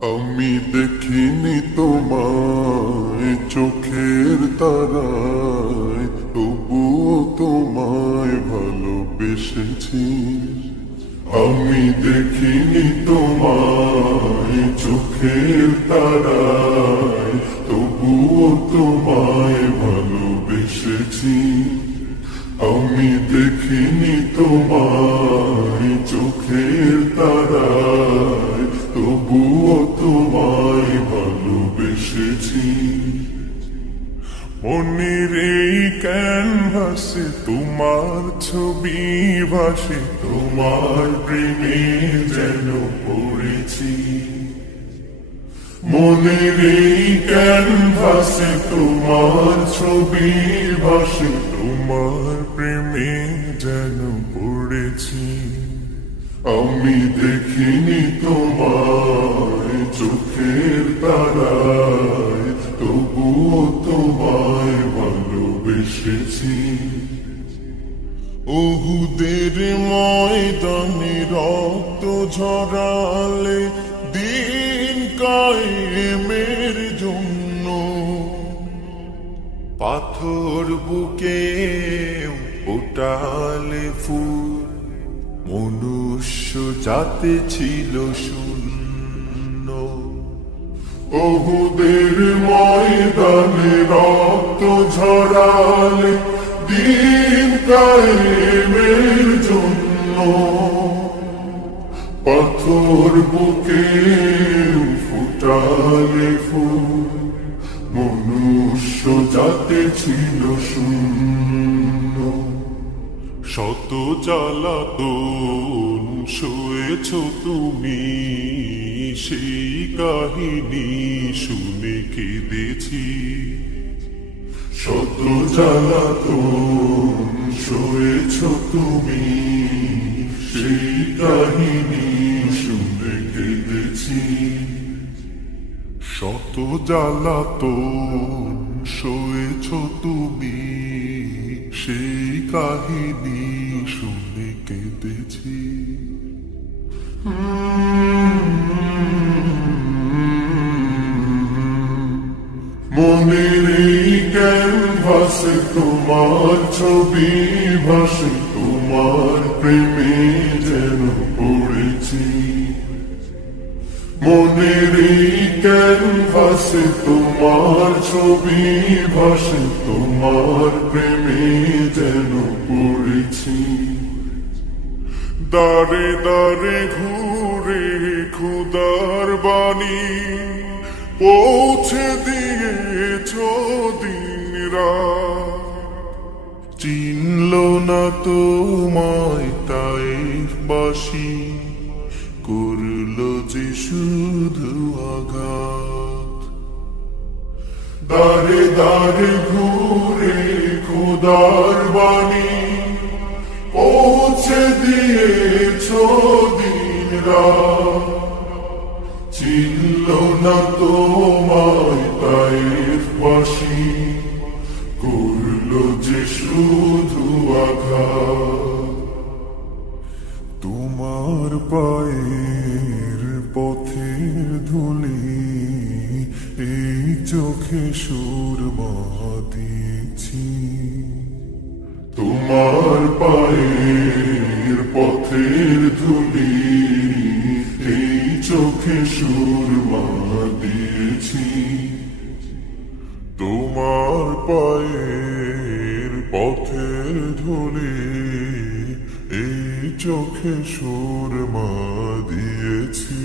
আমি দেখিনি তোমায় চোখের তারায়, তবুও তোমায় ভালোবেসেছি। আমি দেখিনি তোমায় চোখের তারায়, তবুও তোমায় ভালোবেসেছি। আমি দেখিনি তোমায় চোখের তারায়, তবুও তোমায় ভালোবেসেছি। মনের এই ক্যানভাসে তোমার ছবি ভাসে, তোমার প্রেমে যেন পড়েছি। মনের এই ক্যানভাসে তোমার ছবি ভাসে, তোমার প্রেমে যেন পড়েছি। আমি দেখিনি তোমায় চোখের তারায়, তবুও তোমায় ভালোবেসেছি। উহুদের ময়দানে রক্ত ঝরালে দিন কায়েমের জন্য, পাথর বুকে ফোটালে ফুল, মনুষ্য জাতি ছিল শূন্য। উহুদের ময়দানে রক্ত ঝরালে দিন কায়েমের জন্য, পাথর বুকে ফুটালে ফুল, মনুষ্য জাতি ছিল শূন্য। শত জ্বালাতন সয়েছ তুমি, সেই কাহিনী শুনে কেঁদেছি। শত জ্বালাতন সয়েছ তুমি, সেই কাহিনী শুনে কেঁদেছি। শত জ্বালাতন সয়েছ তুমি, সেই কাহিনী শুনে কেঁদেছি। মনের এই ক্যানভাসে তোমার ছবি ভাসে, তোমার প্রেমে যেন পড়েছি। মনের এই ক্যানভাসে তোমার ছবি ভাসে, তোমার প্রেমে যেন পড়েছি। দাঁড়ে দাঁড়ে ঘুরে খুদার বাণী পৌঁছে দিয়েছ দিন রাত। চিনল না তোমায় তাইফবাসী, করল যে শুধু আঘাত। দাঁড়ে দাঁড়ে ঘুরে খোদার বাণী পৌঁছে দিয়েছ দিন রাত। চিনল না তোমায় তাইফবাসী, করল যে শুধু আঘাত। তোমার পায়ের পথের ধুলি এই চোখে সুরমা দিয়েছি। তোমার পায়ের পথের ধুলি এই চোখে সুরমা দিয়েছি। তোমার পায়ের পথের ধুলি এই চোখে সুরমা দিয়েছি।